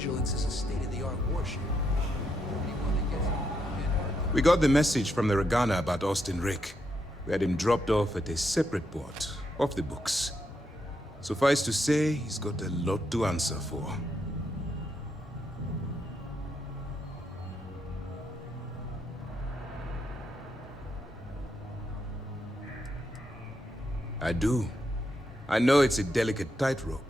Vigilance is a state-of-the-art warship. Anyone that gets in. We got the message from the Regana about Austin Rick. We had him dropped off at a separate port, off the books. Suffice to say, he's got a lot to answer for. I do. I know it's a delicate tightrope,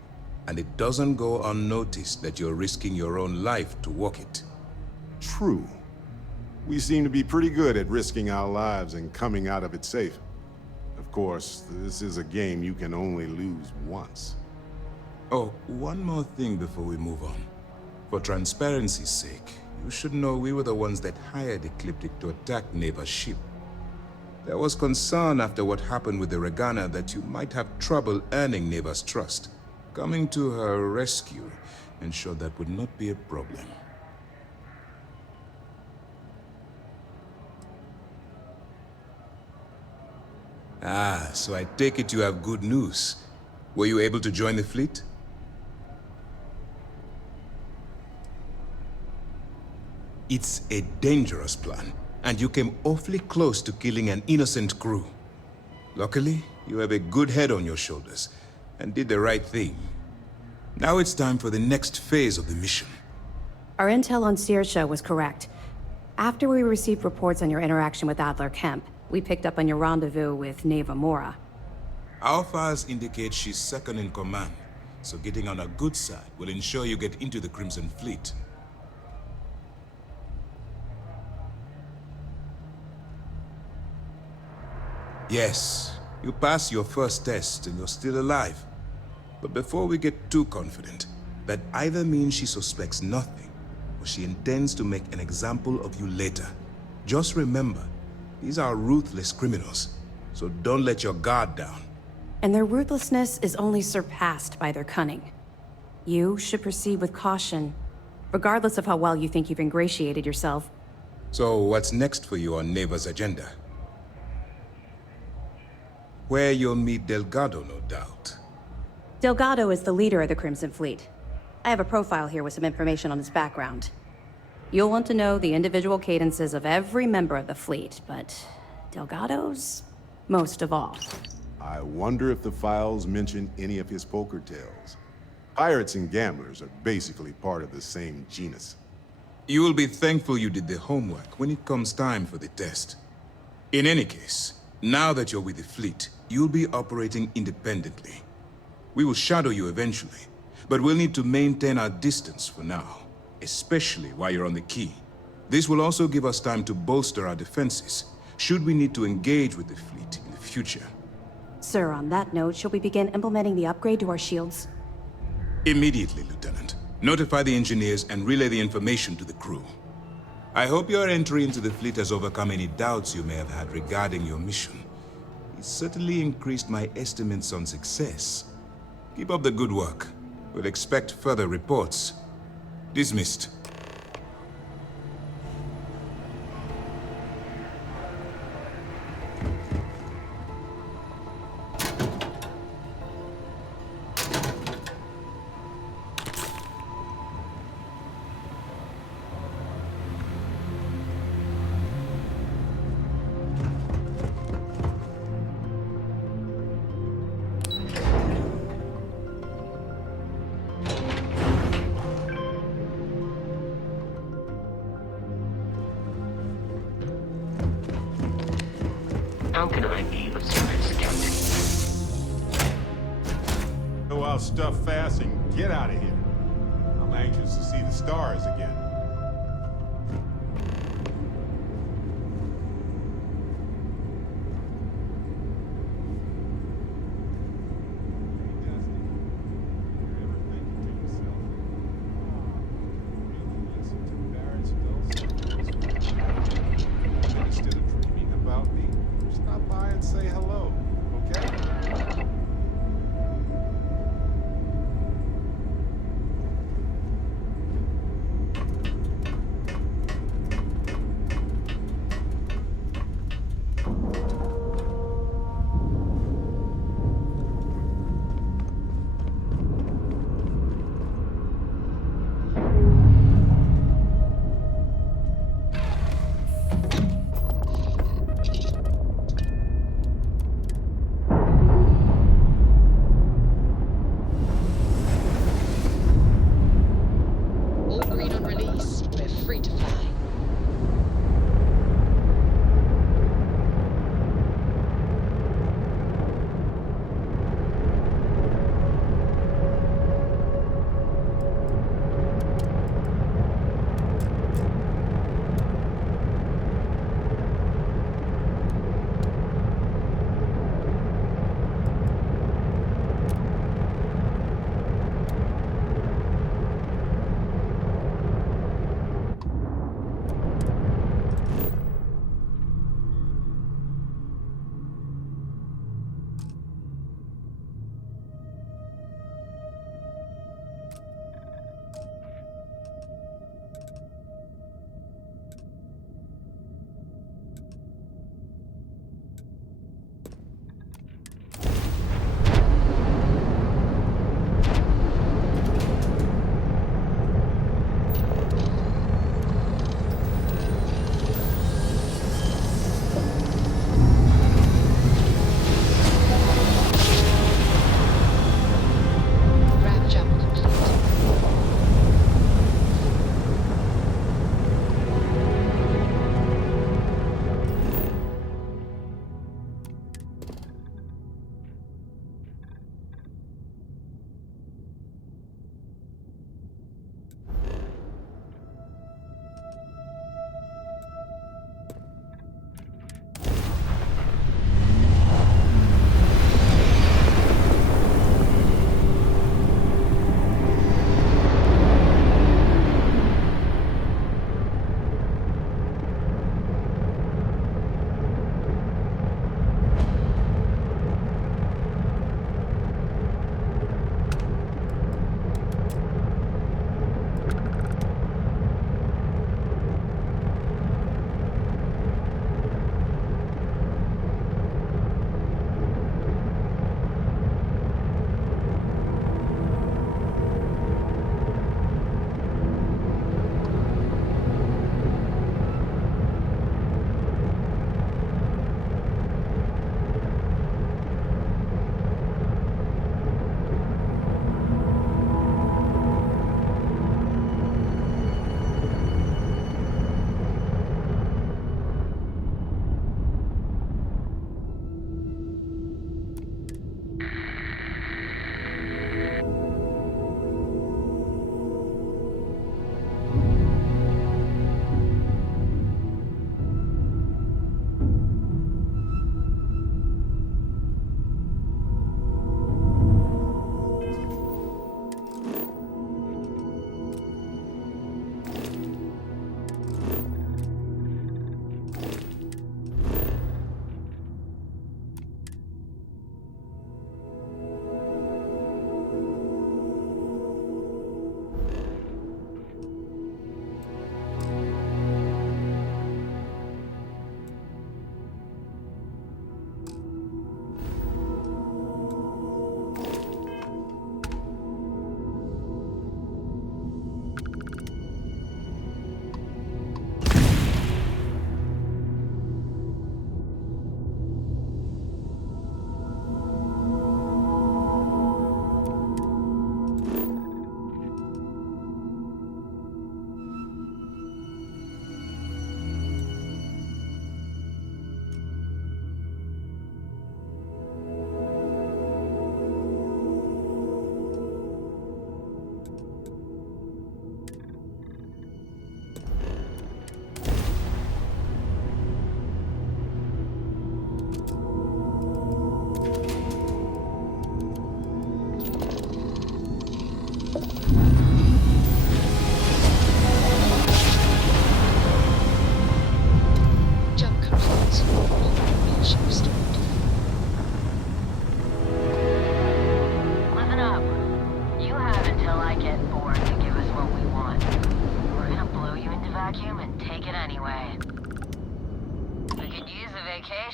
and it doesn't go unnoticed that you're risking your own life to walk it. True. We seem to be pretty good at risking our lives and coming out of it safe. Of course, this is a game you can only lose once. Oh, one more thing before we move on. For transparency's sake, you should know we were the ones that hired Ecliptic to attack Neva's ship. There was concern after what happened with the Regana that you might have trouble earning Neva's trust. Coming to her rescue ensured that would not be a problem. Ah, so I take it you have good news. Were you able to join the fleet? It's a dangerous plan, and you came awfully close to killing an innocent crew. Luckily, you have a good head on your shoulders, and did the right thing. Now it's time for the next phase of the mission. Our intel on Saoirse was correct. After we received reports on your interaction with Adler Kemp, we picked up on your rendezvous with Neva Mora. Our files indicate she's second in command, so getting on her good side will ensure you get into the Crimson Fleet. Yes, you passed your first test and you're still alive. But before we get too confident, that either means she suspects nothing, or she intends to make an example of you later. Just remember, these are ruthless criminals, so don't let your guard down. And their ruthlessness is only surpassed by their cunning. You should proceed with caution, regardless of how well you think you've ingratiated yourself. So what's next for you on Neva's agenda? Where you'll meet Delgado, no doubt. Delgado is the leader of the Crimson Fleet. I have a profile here with some information on his background. You'll want to know the individual cadences of every member of the fleet, but Delgado's most of all. I wonder if the files mention any of his poker tales. Pirates and gamblers are basically part of the same genus. You will be thankful you did the homework when it comes time for the test. In any case, now that you're with the fleet, you'll be operating independently. We will shadow you eventually, but we'll need to maintain our distance for now, especially while you're on the quay. This will also give us time to bolster our defenses, should we need to engage with the fleet in the future. Sir, on that note, shall we begin implementing the upgrade to our shields? Immediately, Lieutenant. Notify the engineers and relay the information to the crew. I hope your entry into the fleet has overcome any doubts you may have had regarding your mission. It certainly increased my estimates on success. Keep up the good work. We'll expect further reports. Dismissed. How can I be of service, Captain? Go out, stuff fast, and get out of here. I'm anxious to see the stars again. Instead of dreaming about me, stop by and say hello, okay?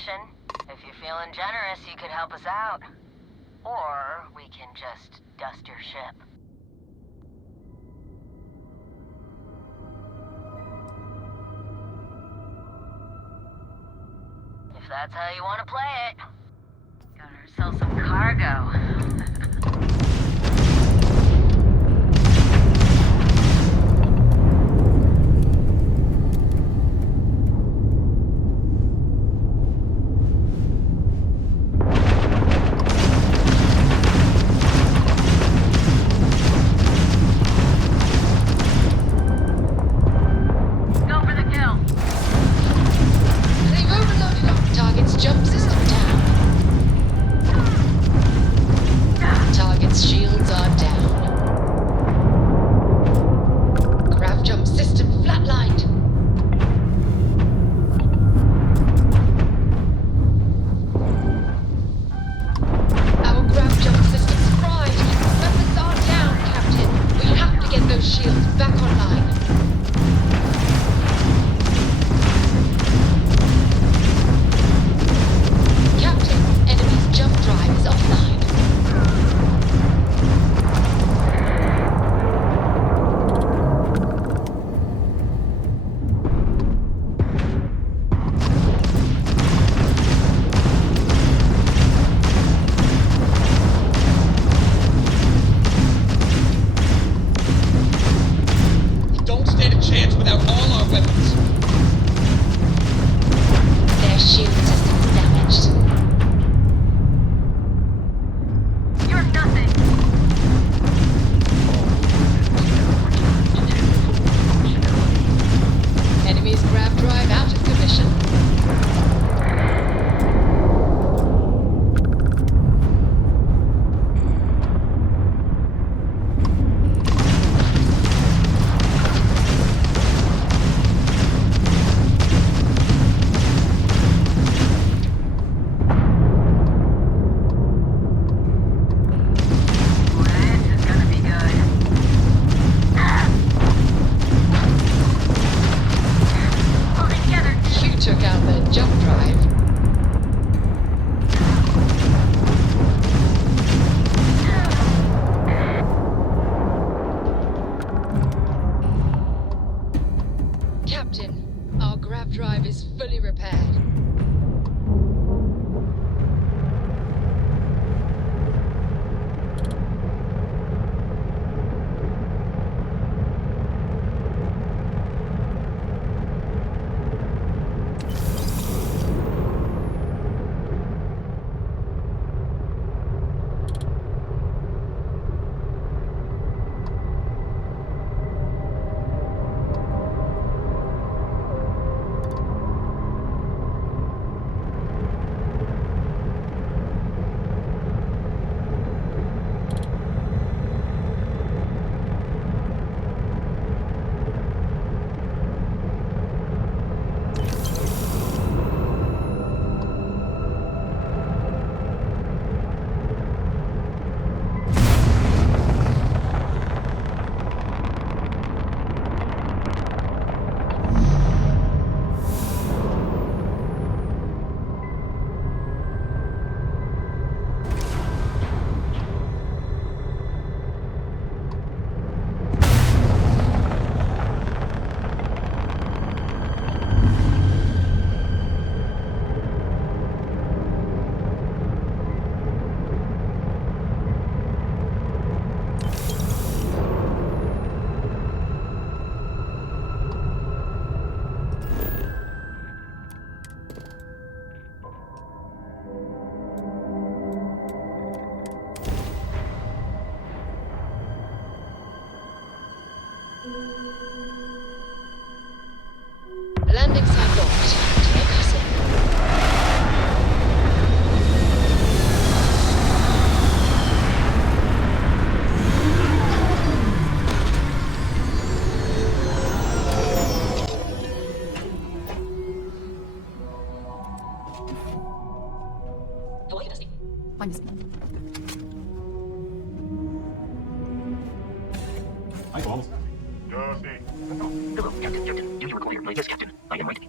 information. If you're feeling generous, you could help us out. Or we can just dust your ship. If that's how you want to play it. Got ourselves some cargo. Landing site locked. Take us in. Find this. Hi, Balls. Hello, Captain. Do you recall your latest, Captain? I am ready.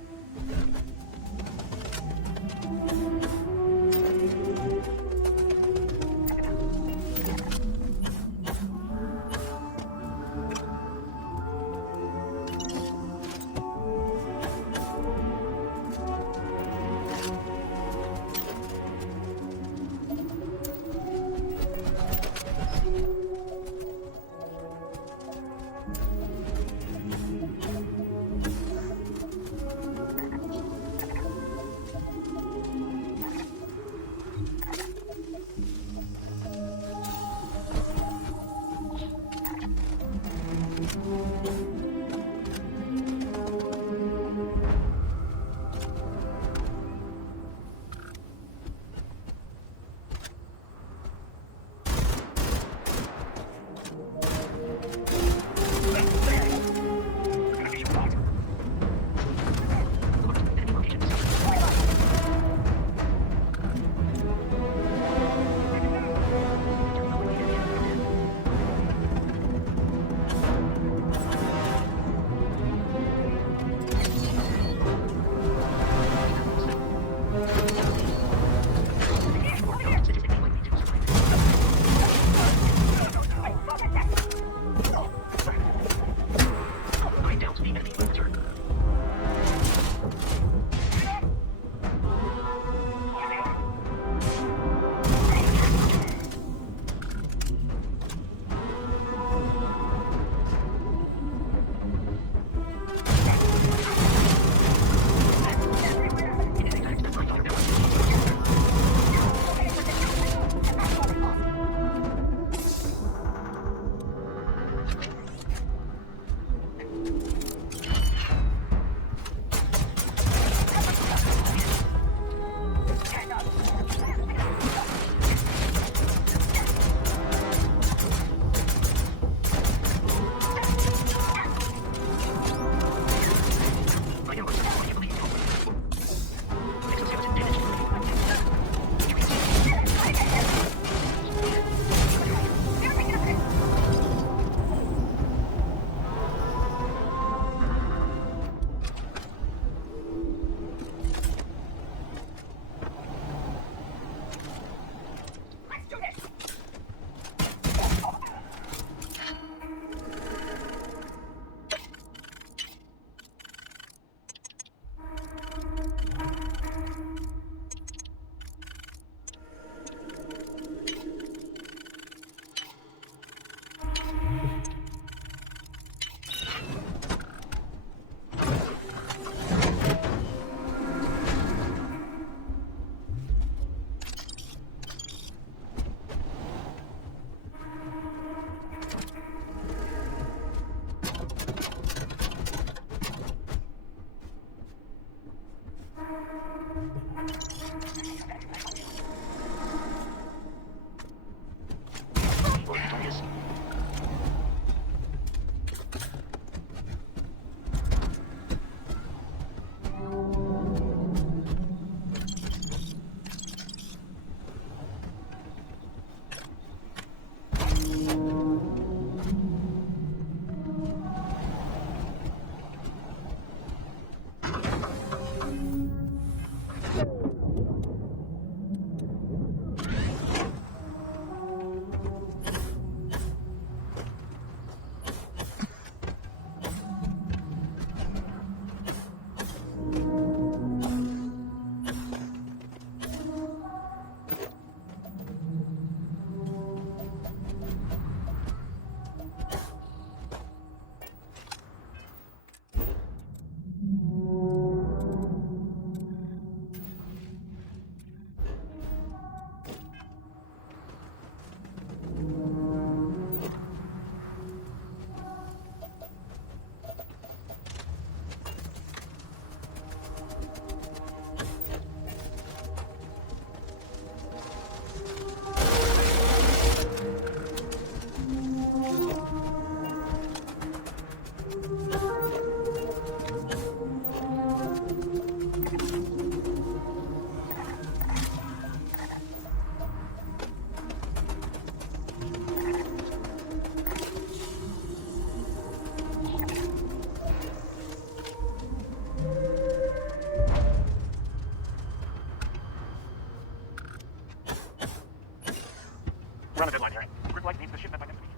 We're on a deadline here. Group Light needs the shipment by next week.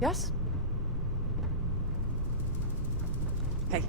Yes? Hey.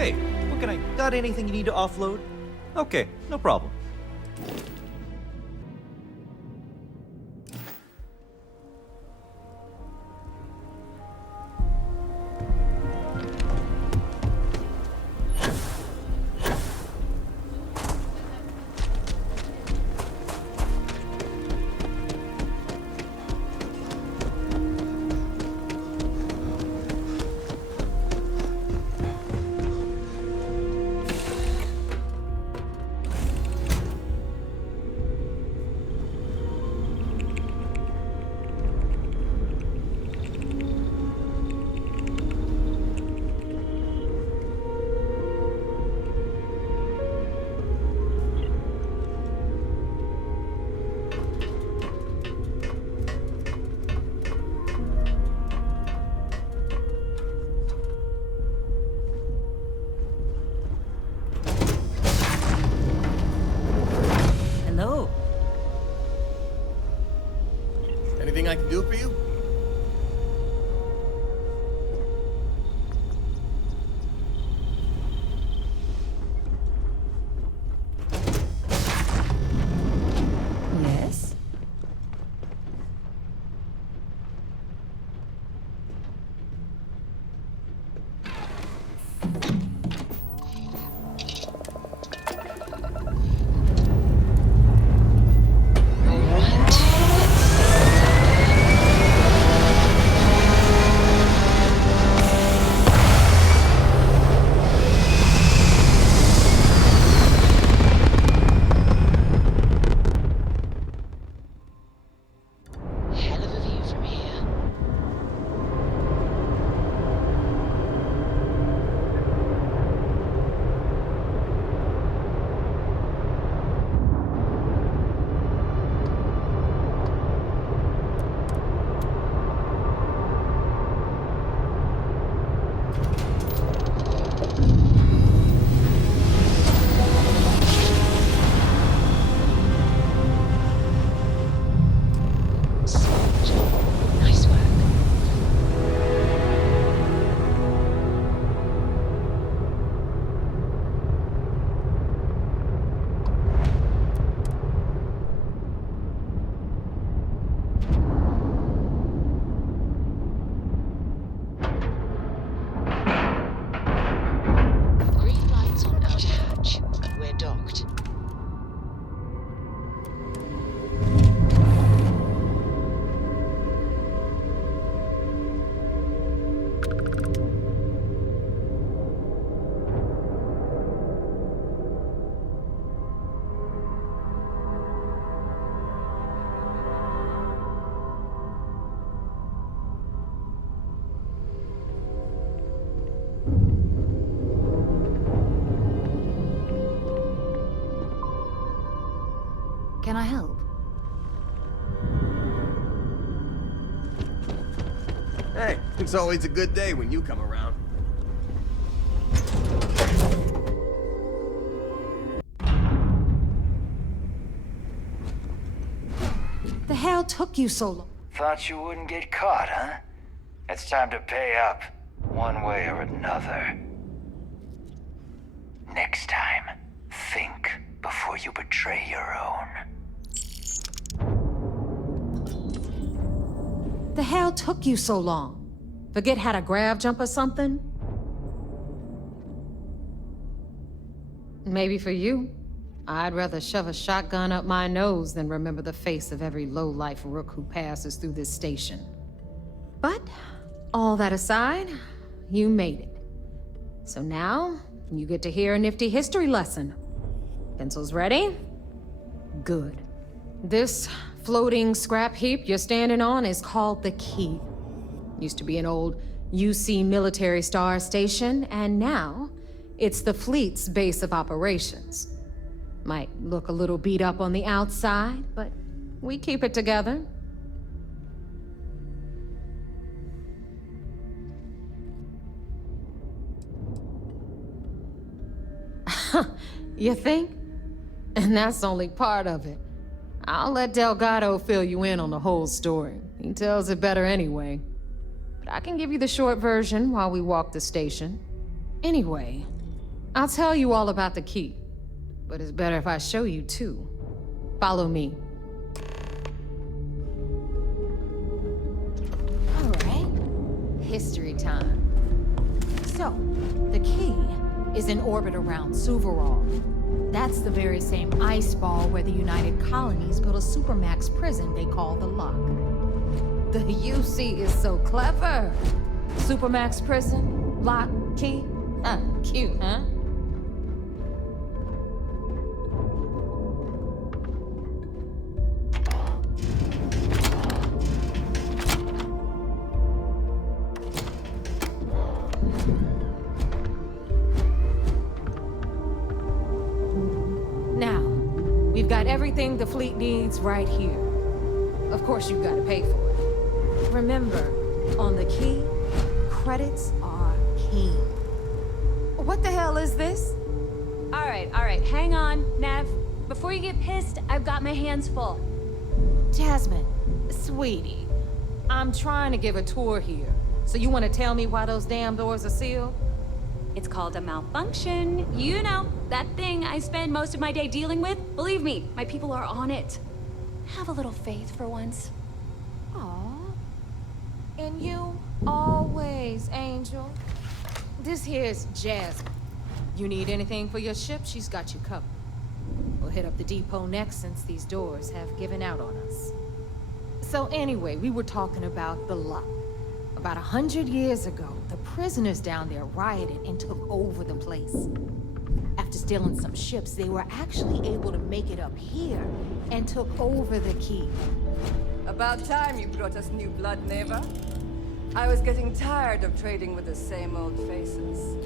Hey, what can I... Got anything you need to offload? Okay, no problem. Hello. Anything I can do for you? Yes? Hell of a view from here. Smart. Nice work. Green lights on outer hatch. We're docked. Can I help? Hey, it's always a good day when you come around. The hell took you so long? Thought you wouldn't get caught, huh? It's time to pay up, one way or another. Next time, think before you betray your own. The hell took you so long? Forget how to grav jump or something? Maybe for you. I'd rather shove a shotgun up my nose than remember the face of every low-life rook who passes through this station. But, all that aside, you made it. So now, you get to hear a nifty history lesson. Pencils ready? Good. This floating scrap heap you're standing on is called the Key. Used to be an old UC military star station, and now it's the fleet's base of operations. Might look a little beat up on the outside, but we keep it together. You think? And that's only part of it. I'll let Delgado fill you in on the whole story. He tells it better anyway. But I can give you the short version while we walk the station. Anyway, I'll tell you all about the key, but it's better if I show you too. Follow me. All right, history time. So, the key is in orbit around Suvorov. That's the very same ice ball where the United Colonies built a supermax prison they call the Lock. The UC is so clever. Supermax prison, lock, key. Cute, huh? Now, we've got everything the fleet needs right here. Of course, you've got to pay for it. Remember, on the key, credits are king. What the hell is this? All right, hang on, Nev. Before you get pissed, I've got my hands full. Jasmine, sweetie, I'm trying to give a tour here. So you want to tell me why those damn doors are sealed? It's called a malfunction. You know, that thing I spend most of my day dealing with. Believe me, my people are on it. Have a little faith for once. Aw. And you, always, Angel. This here's Jasmine. You need anything for your ship, she's got you covered. We'll hit up the depot next since these doors have given out on us. So anyway, we were talking about the Lock. About 100 years ago, the prisoners down there rioted and took over the place. After stealing some ships, they were actually able to make it up here and took over the key. About time you brought us new blood, Neva. I was getting tired of trading with the same old faces.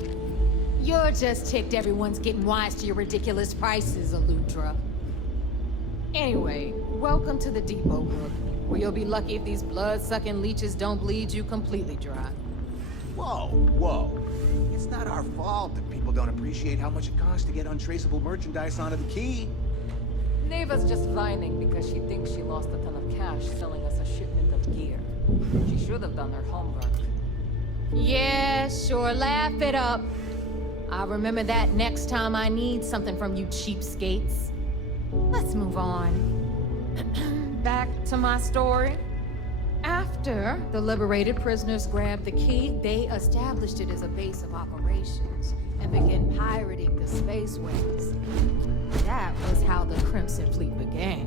You're just ticked everyone's getting wise to your ridiculous prices, Aludra. Anyway, welcome to the depot, Rook, where you'll be lucky if these blood-sucking leeches don't bleed you completely dry. Whoa. It's not our fault that people don't appreciate how much it costs to get untraceable merchandise onto the key. Neva's just whining because she thinks she lost a ton of cash selling us a shipment of gear. She should have done her homework. Yeah, sure, laugh it up. I'll remember that next time I need something from you cheapskates. Let's move on. Back to my story. After the liberated prisoners grabbed the key, they established it as a base of operations and began pirating the spaceways. That was how the Crimson Fleet began.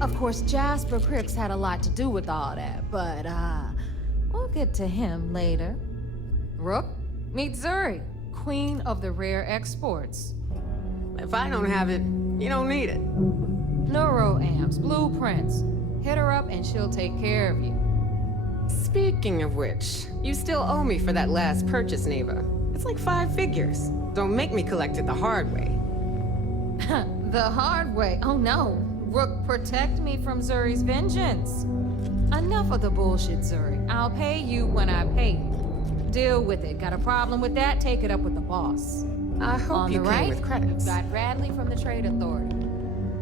Of course, Jasper Cripps had a lot to do with all that, but we'll get to him later. Rook, meet Zuri, queen of the rare exports. If I don't have it, you don't need it. Neuroamps, blueprints. Hit her up and she'll take care of you. Speaking of which, you still owe me for that last purchase, Neva. It's like 5 figures. Don't make me collect it the hard way. The hard way? Oh no. Rook, protect me from Zuri's vengeance. Enough of the bullshit, Zuri. I'll pay you when I pay you. Deal with it. Got a problem with that? Take it up with the boss. I hope you came with credits. You've got Bradley from the Trade Authority.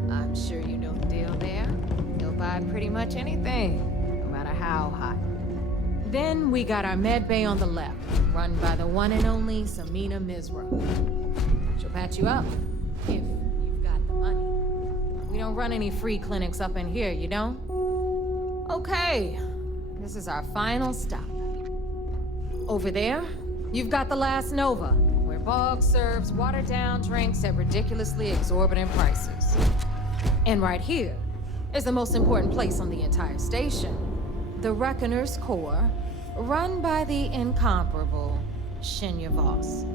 I'm sure you know the deal there. He'll buy pretty much anything, no matter how hot. Then we got our med bay on the left, run by the one and only Samina Mizra. She'll patch you up, if you've got the money. We don't run any free clinics up in here, you don't? Okay, this is our final stop. Over there, you've got the Last Nova, where Bog serves watered-down drinks at ridiculously exorbitant prices. And right here is the most important place on the entire station, the Reckoner's Core, run by the incomparable Shinya Voss.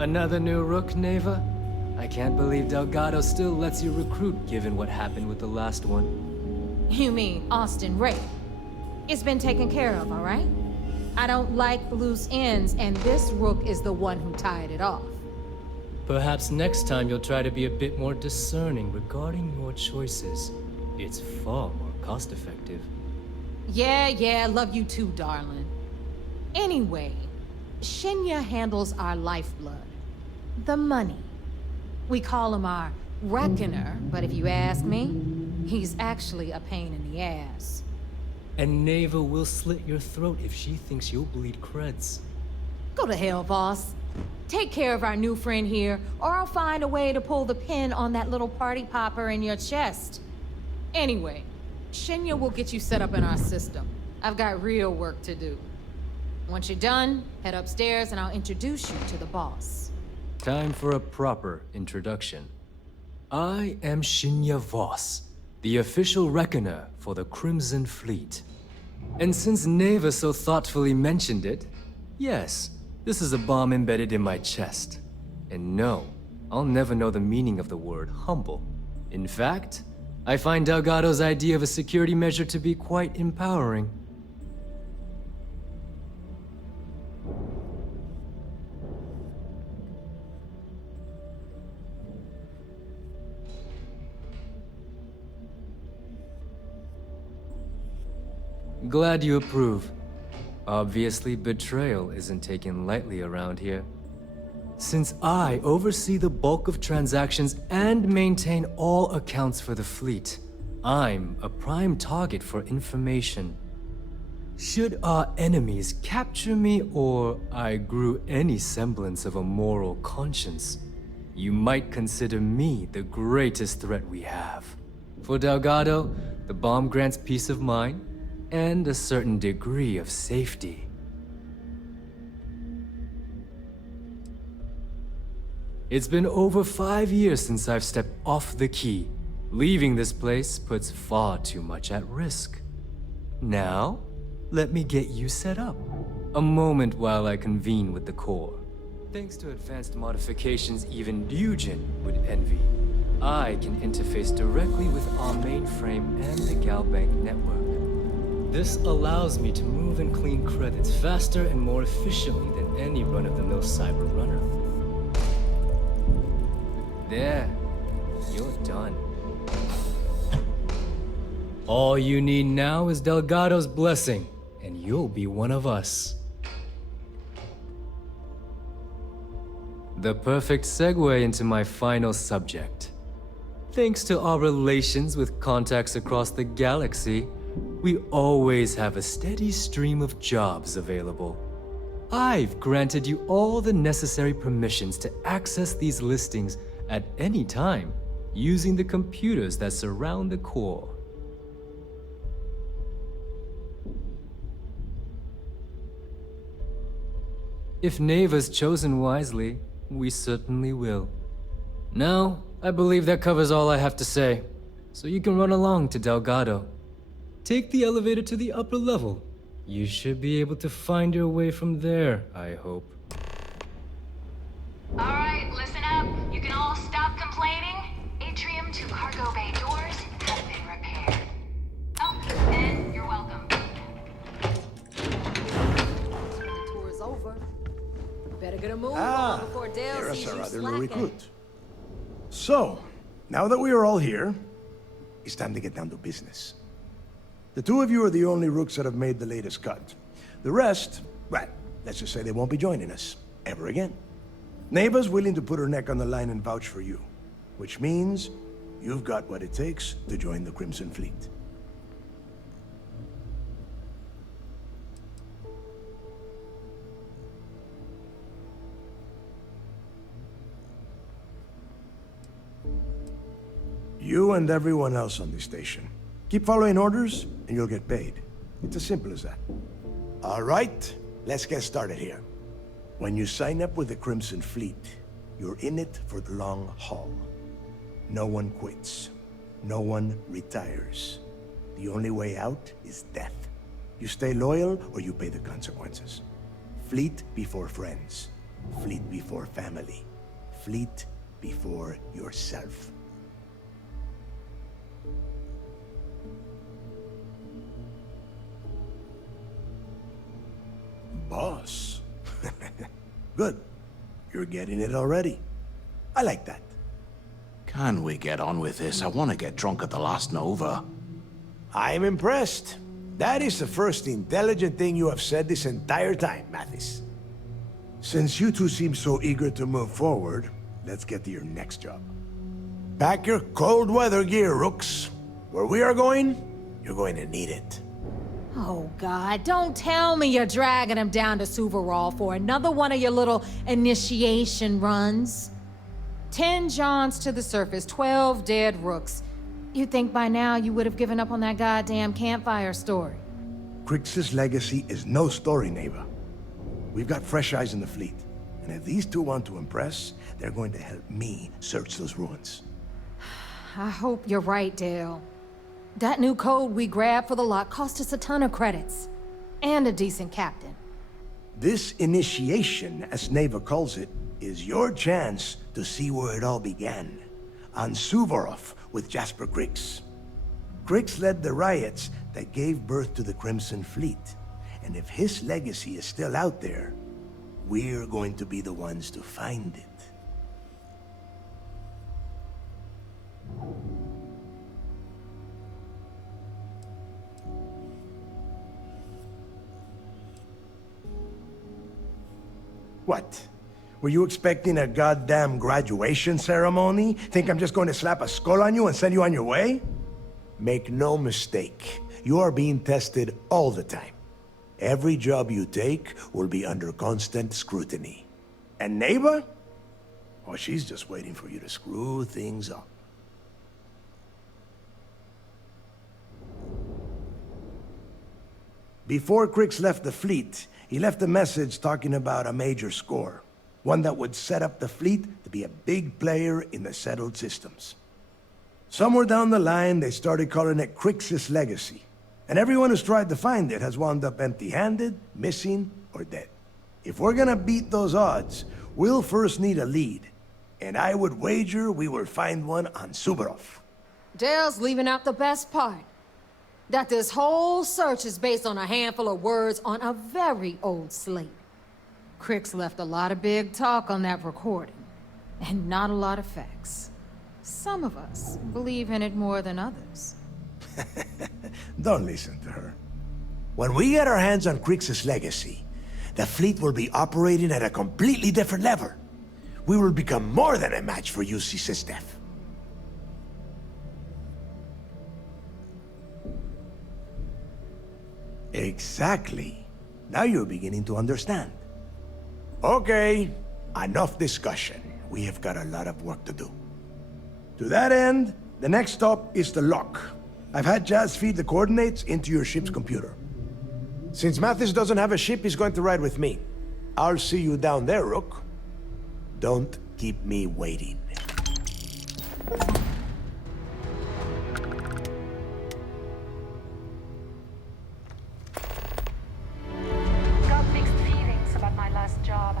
Another new Rook, Neva? I can't believe Delgado still lets you recruit, given what happened with the last one. You mean Austin Ray? It's been taken care of, all right? I don't like loose ends, and this Rook is the one who tied it off. Perhaps next time you'll try to be a bit more discerning regarding your choices. It's far more cost-effective. Yeah, love you too, darling. Anyway, Shinya handles our lifeblood. The money. We call him our Reckoner, but if you ask me, he's actually a pain in the ass. And Neva will slit your throat if she thinks you'll bleed creds. Go to hell, boss. take care of our new friend here, or I'll find a way to pull the pin on that little party popper in your chest. Anyway, Shinya will get you set up in our system. I've got real work to do. Once you're done, head upstairs and I'll introduce you to the boss. Time for a proper introduction. I am Shinya Voss, the official reckoner for the Crimson Fleet. And since Neva so thoughtfully mentioned it, yes, this is a bomb embedded in my chest. And no, I'll never know the meaning of the word humble. In fact, I find Delgado's idea of a security measure to be quite empowering. Glad you approve. Obviously, betrayal isn't taken lightly around here. Since I oversee the bulk of transactions and maintain all accounts for the fleet, I'm a prime target for information. Should our enemies capture me or I grew any semblance of a moral conscience, you might consider me the greatest threat we have. For Delgado, the bomb grants peace of mind and a certain degree of safety. It's been over 5 years since I've stepped off the key. Leaving this place puts far too much at risk. Now, let me get you set up. A moment while I convene with the core. Thanks to advanced modifications even Ryujin would envy, I can interface directly with our mainframe and the Galbank network. This allows me to move and clean credits faster and more efficiently than any run-of-the-mill cyber runner. There, you're done. All you need now is Delgado's blessing, and you'll be one of us. The perfect segue into my final subject. Thanks to our relations with contacts across the galaxy, we always have a steady stream of jobs available. I've granted you all the necessary permissions to access these listings at any time, using the computers that surround the core. If Neva's chosen wisely, we certainly will. Now, I believe that covers all I have to say, so you can run along to Delgado. Take the elevator to the upper level. You should be able to find your way from there, I hope. Alright, listen up. You can all stop complaining. Atrium to cargo bay doors have been repaired. Oh, and you're welcome. The tour is over. Better get a move on before Dale there's sees our you other slacking. recruit. So, now that we are all here, it's time to get down to business. The two of you are the only rooks that have made the latest cut. The rest, well, let's just say they won't be joining us ever again. Neva's willing to put her neck on the line and vouch for you, which means you've got what it takes to join the Crimson Fleet. You and everyone else on this station. Keep following orders, and you'll get paid. It's as simple as that. All right, let's get started here. When you sign up with the Crimson Fleet, you're in it for the long haul. No one quits. No one retires. The only way out is death. You stay loyal, or you pay the consequences. Fleet before friends. Fleet before family. Fleet before yourself. Boss. Good. You're getting it already. I like that. Can we get on with this? I want to get drunk at the last Nova. I'm impressed. That is the first intelligent thing you have said this entire time, Mathis. Since you two seem so eager to move forward, let's get to your next job. Pack your cold weather gear, Rooks. Where we are going, you're going to need it. Oh, God, don't tell me you're dragging him down to Suvorov for another one of your little initiation runs. 10 Johns to the surface, 12 dead rooks. You'd think by now you would have given up on that goddamn campfire story. Crix's legacy is no story, Neva. We've got fresh eyes in the fleet. And if these two want to impress, they're going to help me search those ruins. I hope you're right, Dale. That new code we grabbed for the lot cost us a ton of credits. And a decent captain. This initiation, as Neva calls it, is your chance to see where it all began. On Suvorov with Jasper Crix. Crix led the riots that gave birth to the Crimson Fleet. And if his legacy is still out there, we're going to be the ones to find it. What? Were you expecting a goddamn graduation ceremony? Think I'm just going to slap a skull on you and send you on your way? Make no mistake, you are being tested all the time. Every job you take will be under constant scrutiny. And Neva? Oh, she's just waiting for you to screw things up. Before Crix left the fleet, he left a message talking about a major score. One that would set up the fleet to be a big player in the settled systems. Somewhere down the line, they started calling it Crix's legacy. And everyone who's tried to find it has wound up empty-handed, missing, or dead. If we're gonna beat those odds, we'll first need a lead. And I would wager we will find one on Suvorov. Dale's leaving out the best part. That this whole search is based on a handful of words on a very old slate. Crix left a lot of big talk on that recording, and not a lot of facts. Some of us believe in it more than others. Don't listen to her. When we get our hands on Crix's legacy, the fleet will be operating at a completely different level. We will become more than a match for UC Systef. Exactly. Now you're beginning to understand. Okay, enough discussion. We have got a lot of work to do. To that end, the next stop is the lock. I've had Jazz feed the coordinates into your ship's computer. Since Mathis doesn't have a ship, he's going to ride with me. I'll see you down there, Rook. Don't keep me waiting. Got mixed feelings about my last job.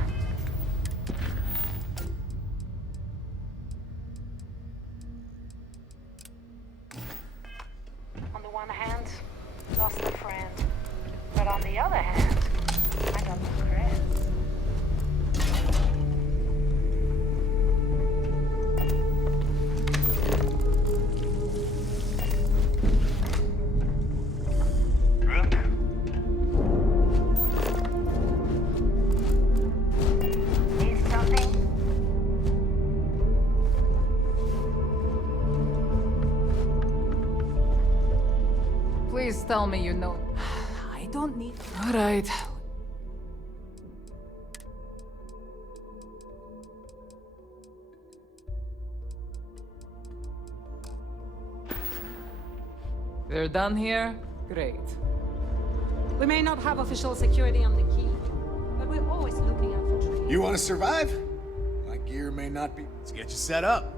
On the one hand, lost a friend. But on the other hand, I got no credits. Need something? Please tell me you know. I don't need. All right. We're done here? Great. We may not have official security on the key, but we're always looking out for trade. You want to survive? My gear may not be... Let's get you set up.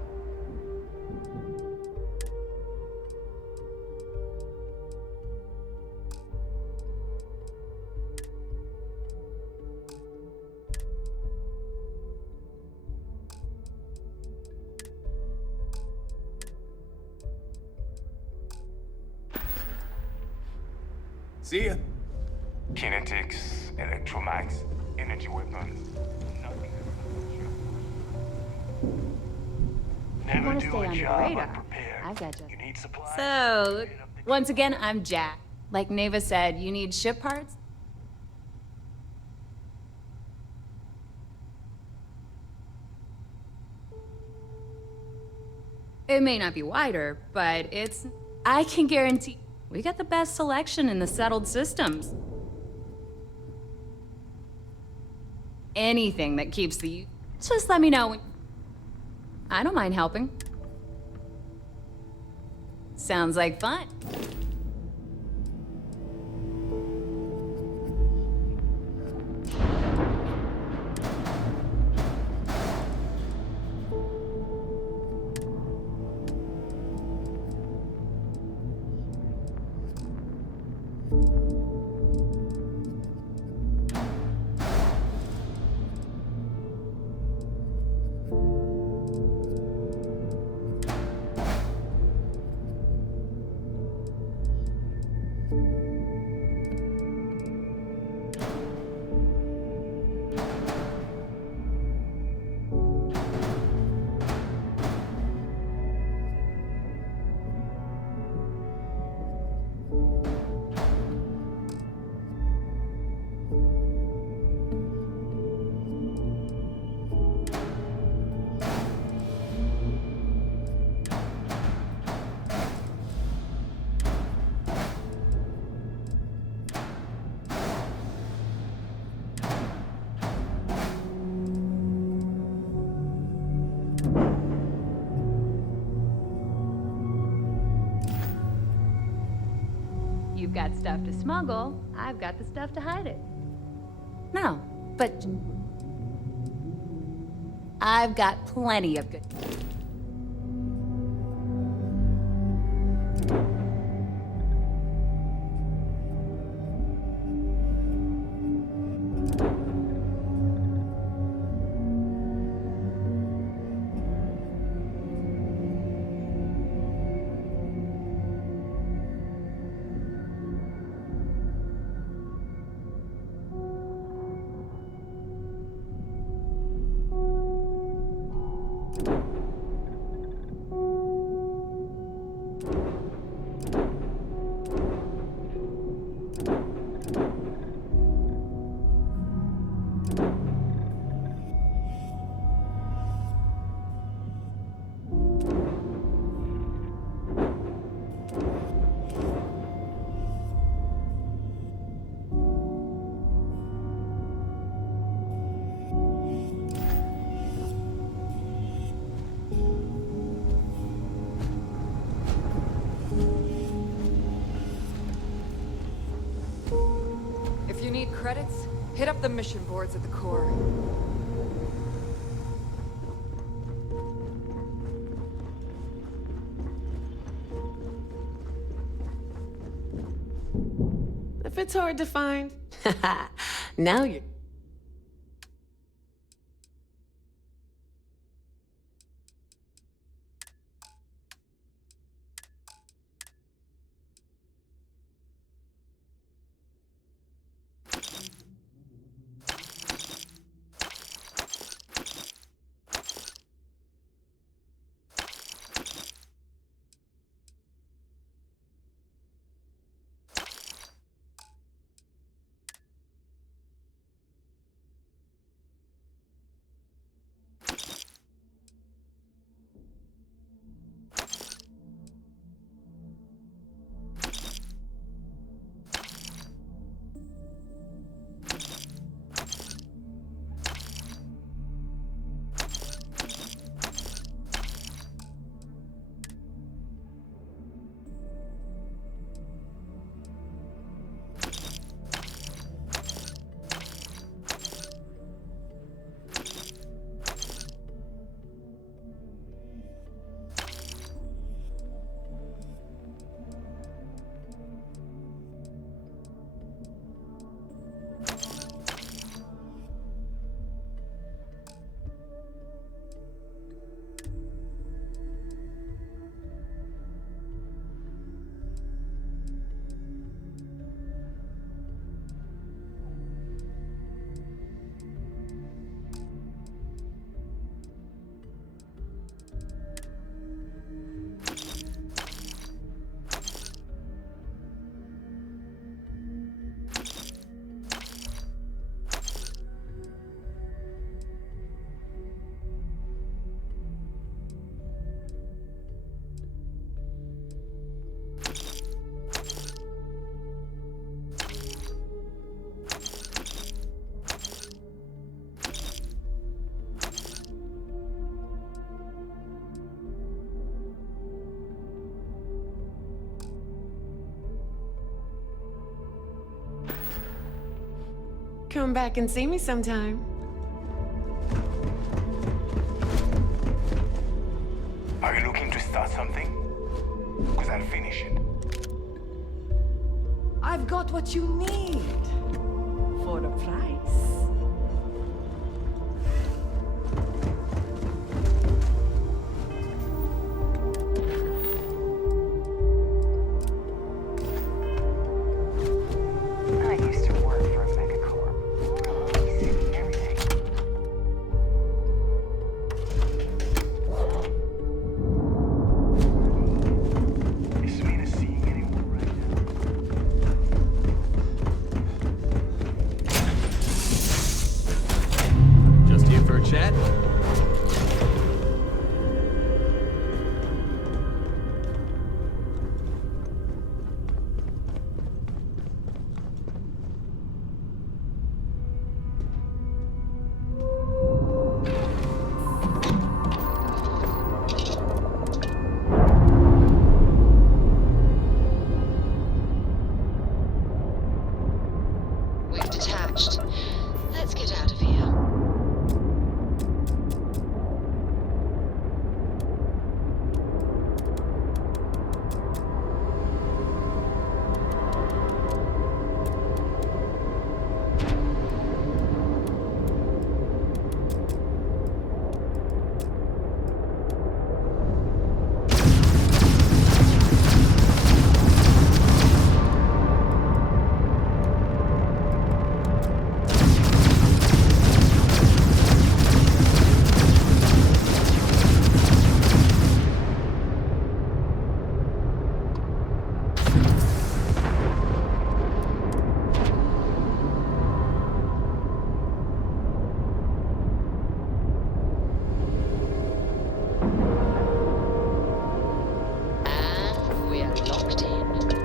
See ya. Kinetics, electromags, energy weapons. Nothing. I want to stay on the radar. I gotcha. So, once again, I'm Jack. Like Neva said, you need ship parts? It may not be wider, but I can guarantee We got the best selection in the settled systems. Anything that keeps the... Just let me know when... I don't mind helping. Sounds like fun. You've got stuff to smuggle, I've got the stuff to hide it. No, but... I've got plenty of good... If you need credits, hit up the mission boards at the core. If it's hard to find, now you're... come back and see me sometime. Are you looking to start something? Because I'll finish it. I've got what you need for a price.